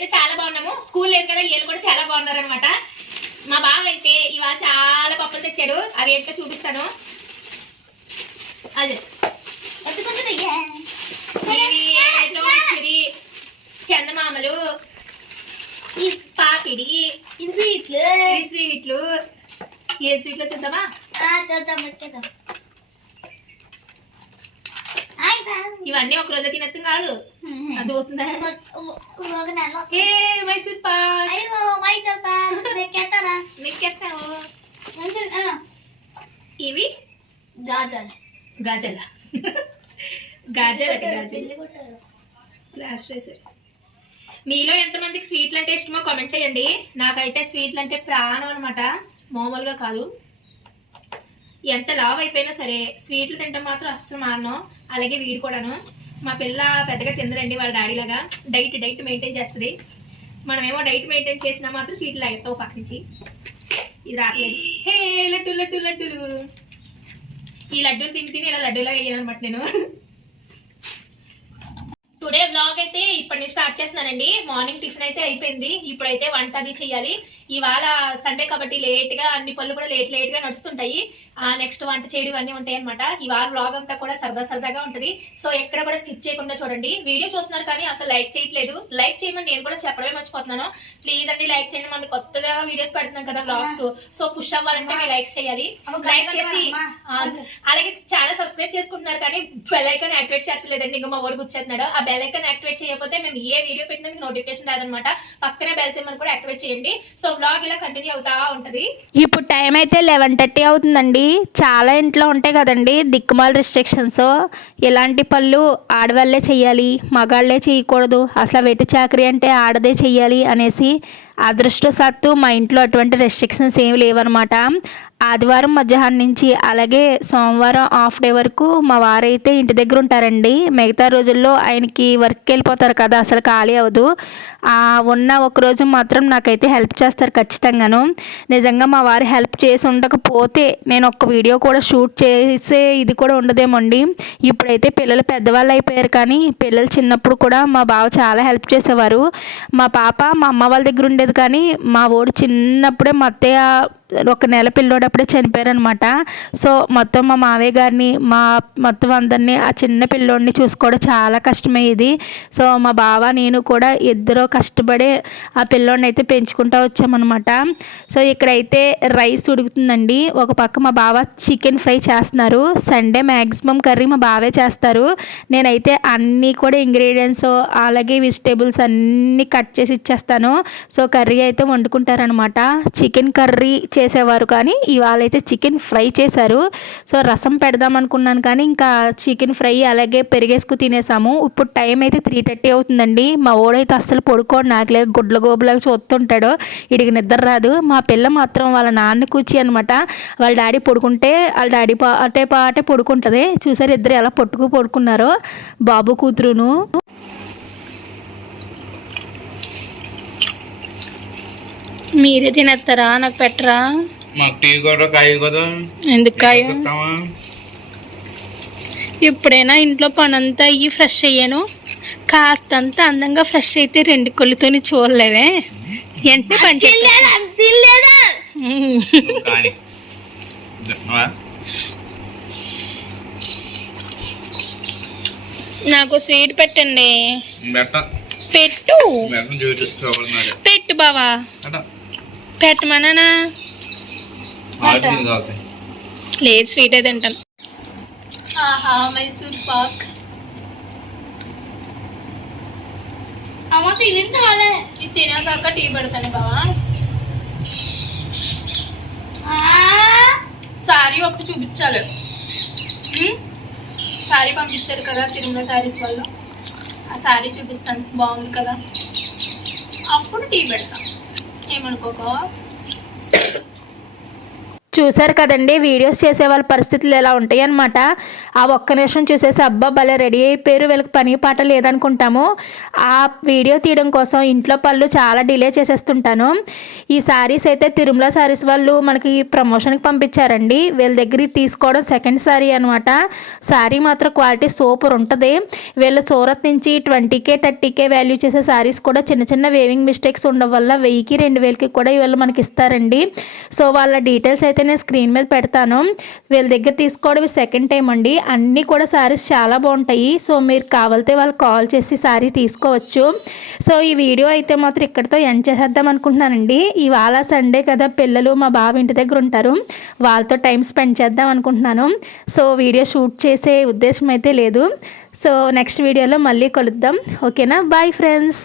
మేమైతే చాలా బాగున్నాము. స్కూల్ లేదు కదా, వీళ్ళు కూడా చాలా బాగున్నారు అనమాట. మా బావ అయితే ఇవాళ చాలా పప్పులు తెచ్చారు. అవి ఏంటో చూపిస్తాను. అదే ఇవి చందమామలు, పాపిడి, స్వీట్లు. ఏ స్వీట్లో చూద్దామా? ఇవన్నీ ఒక రోజు తినత్తం కాదు, అది అవుతుందా? మైసూర్ పాక్ ఇవి గాజల మీలో ఎంతమందికి స్వీట్లు అంటే ఇష్టమో కామెంట్ చేయండి. నాకైతే స్వీట్లు అంటే ప్రాణం అనమాట, మామూలుగా కాదు. ఎంత లావ్ అయిపోయినా సరే స్వీట్లు తింటే మాత్రం అస్సలు మానను. అలాగే వీడు కూడాను. మా పిల్ల పెద్దగా తిందరండి వాళ్ళ డాడీ లాగా. డైట్ మెయింటైన్ చేస్తుంది. మనమేమో డైట్ మెయింటైన్ చేసినా మాత్రం స్వీట్లు లాగుతావు పక్క నుంచి. ఇది రావట్లేదు. హే లడ్డూలు. ఈ లడ్డూలు తిని ఇలా లడ్డూలాగా అయ్యానమాట నేను. టుడే వ్లాగ్ అయితే ఇప్పటి నుంచి స్టార్ట్ చేస్తున్నానండి. మార్నింగ్ టిఫిన్ అయితే అయిపోయింది. ఇప్పుడైతే వంట అది చేయాలి. ఇవాళ సండే కాబట్టి లేట్గా అన్ని పనులు కూడా లేట్గా నడుస్తుంటాయి. నెక్స్ట్ వంట చేయడం ఇవన్నీ ఉంటాయి అనమాట. ఇవాళ వ్లాగ్ అంతా కూడా సరదాగా ఉంటుంది. సో ఎక్కడ కూడా స్కిప్ చేయకుండా చూడండి. వీడియో చూస్తున్నారు కానీ అసలు లైక్ చేయట్లేదు. లైక్ చేయమని నేను కూడా చెప్పడమే మర్చిపోతున్నాను. ప్లీజ్ అండి లైక్ చేయండి. మనకి కొత్తగా వీడియోస్ పెడుతున్నాం కదా వ్లాగ్స్. సో పుష్ అవ్వాలంటే మీరు లైక్ చేయాలి. లైక్ చేసి అలాగే ఛానల్ సబ్స్క్రైబ్ చేసుకుంటున్నారు కానీ బెల్ ఐకాన్ యాక్టివేట్ చేస్తలేదండి. ఇంకా మా వాడు కూర్చేస్తున్నాడు. ఆ బెల్ ఐకాన్ యాక్టివేట్ చేయకపోతే మేము ఏ వీడియో పెట్టినా నోటిఫికేషన్ రాదనమాట. పక్కనే బెల్ సింబల్ కూడా యాక్టివేట్ చేయండి. సో వ్లాగ్ ఇలా కంటిన్యూ అవుతా ఉంటది. ఇప్పుడు టైం అయితే 11:30 అవుతుందండి. చాలా ఇంట్లో ఉంటాయి కదండి దిక్కుమాల రిస్ట్రిక్షన్స్. ఇలాంటి పనులు ఆడవాళ్ళే చెయ్యాలి, మగాళ్ళే చేయకూడదు, అసలు వెట్టి చాకరీ అంటే ఆడదే చెయ్యాలి అనేసి అదృష్టవశాత్తు మా ఇంట్లో అటువంటి రెస్ట్రిక్షన్స్ ఏమి లేవన్నమాట. ఆదివారం మధ్యాహ్నం నుంచి అలాగే సోమవారం హాఫ్ డే వరకు మా వారైతే ఇంటి దగ్గర ఉంటారండి. మిగతా రోజుల్లో ఆయనకి వర్క్కి వెళ్ళిపోతారు కదా, అసలు ఖాళీ అవ్వదు. ఉన్న ఒకరోజు మాత్రం నాకైతే హెల్ప్ చేస్తారు ఖచ్చితంగాను. నిజంగా మా వారు హెల్ప్ చేసి ఉండకపోతే నేను ఒక్క వీడియో కూడా షూట్ చేసే ఇది కూడా ఉండదేమోండి. ఇప్పుడైతే పిల్లలు పెద్దవాళ్ళు అయిపోయారు కానీ పిల్లలు చిన్నప్పుడు కూడా మా బావ చాలా హెల్ప్ చేసేవారు. మా పాప మా అమ్మ వాళ్ళ దగ్గర ఉండేది కానీ మా వాడు చిన్నప్పుడే మా అత్తయ్య ఒక నెల పిల్లోడప్పుడే చనిపోయారనమాట. సో మొత్తం మా మావయ్య గారిని మొత్తం అందరినీ ఆ చిన్న పిల్లోడిని చూసుకోవడం చాలా కష్టమయ్యేది. సో మా బావ నేను కూడా ఇద్దరు కష్టపడి ఆ పిల్లోడిని అయితే పెంచుకుంటూ వచ్చామన్నమాట. సో ఇక్కడైతే రైస్ ఉడుకుతుందండి. ఒక పక్క మా బావ చికెన్ ఫ్రై చేస్తున్నారు. సండే మ్యాక్సిమం కర్రీ మా బావే చేస్తారు. నేనైతే అన్నీ కూడా ఇంగ్రీడియంట్స్ అలాగే వెజిటేబుల్స్ అన్నీ కట్ చేసి ఇచ్చేస్తాను. సో కర్రీ అయితే వండుకుంటారనమాట. చికెన్ కర్రీ చేసేవారు కానీ ఇవాళ అయితే చికెన్ ఫ్రై చేశారు. సో రసం పెడదాం అనుకున్నాను కానీ ఇంకా చికెన్ ఫ్రై అలాగే పెరిగేసుకు తినేసాము. ఇప్పుడు టైం అయితే 3:30 అవుతుందండి. మా ఓడైతే అస్సలు పడుకోడు, నాకులే గుడ్ల గోబులాగా చూస్తుంటాడు. ఇడికి నిద్ర రాదు. మా పిల్ల మాత్రం వాళ్ళ నాన్న కూర్చి అనమాట. వాళ్ళ డాడీ పడుకుంటే వాళ్ళ డాడీ పాటే పడుకుంటుంది. చూసారు ఇద్దరు ఎలా పడుకున్నారో బాబు కూతురును. మీరే తినేస్తారా, నాకు పెట్టరా? ఎందుకు కాయ? ఎప్పుడైనా ఇంట్లో పనంతా అయ్యి ఫ్రెష్ అయ్యాను, కాస్తంత అందంగా ఫ్రెష్ అయితే 2 కళ్ళుతోని చూడలేవే. వెంటనే పని నాకు స్వీట్ పెట్టండి. పెట్టు బావా, పెట్టమనా? లేదు స్వీట్ అయితే తింటాను. ఆహా మైసూర్ పాక్ ఇది తినేసాక టీ పెడతాను బావా. సారీ ఒకటి చూపించాలి. సారీ పంపించారు కదా తిరుమల శారీస్ వాళ్ళు, ఆ శారీ చూపిస్తాను బాగుంది కదా, అప్పుడు టీ పెడతాను. ఏమనుకోకో. చూసారు కదండి, వీడియోస్ చేసే వాళ్ళ పరిస్థితులు ఎలా ఉంటాయి అనమాట. ఆ ఒక్క నిమిషం చూసేసి అబ్బా భలే రెడీ అయిపోయారు, వీళ్ళకి పని పాట లేదనుకుంటాము. ఆ వీడియో తీయడం కోసం ఇంట్లో పనులు చాలా డిలే చేసేస్తుంటాను. ఈ శారీస్ అయితే తిరుమల శారీస్ వాళ్ళు మనకి ప్రమోషన్కి పంపించారండి. వీళ్ళ దగ్గర తీసుకోవడం సెకండ్ శారీ అనమాట. శారీ మాత్రం క్వాలిటీ సూపర్ ఉంటుంది. వీళ్ళు సూరత్ నుంచి 20K 30K వాల్యూ చేసే శారీస్ కూడా చిన్న చిన్న వేవింగ్ మిస్టేక్స్ ఉండడం వల్ల 1000కి 2000కి కూడా వీళ్ళు మనకి ఇస్తారండి. సో వాళ్ళ డీటెయిల్స్ అయితే నేను స్క్రీన్ మీద పెడతాను. వీళ్ళ దగ్గర తీసుకోవడం సెకండ్ టైం అండి. అన్నీ కూడా శారీస్ చాలా బాగుంటాయి. సో మీరు కావాలితే వాళ్ళు కాల్ చేసి శారీ తీసుకోవచ్చు. సో ఈ వీడియో అయితే మాత్రం ఇక్కడితో ఎండ్ చేసేద్దాం అనుకుంటున్నానండి. ఇవాళ సండే కదా, పిల్లలు మా బావ ఇంటి దగ్గర ఉంటారు, వాళ్ళతో టైం స్పెండ్ చేద్దాం అనుకుంటున్నాను. సో వీడియో షూట్ చేసే ఉద్దేశం అయితే లేదు. సో నెక్స్ట్ వీడియోలో మళ్ళీ కలుద్దాం. ఓకేనా, బాయ్ ఫ్రెండ్స్.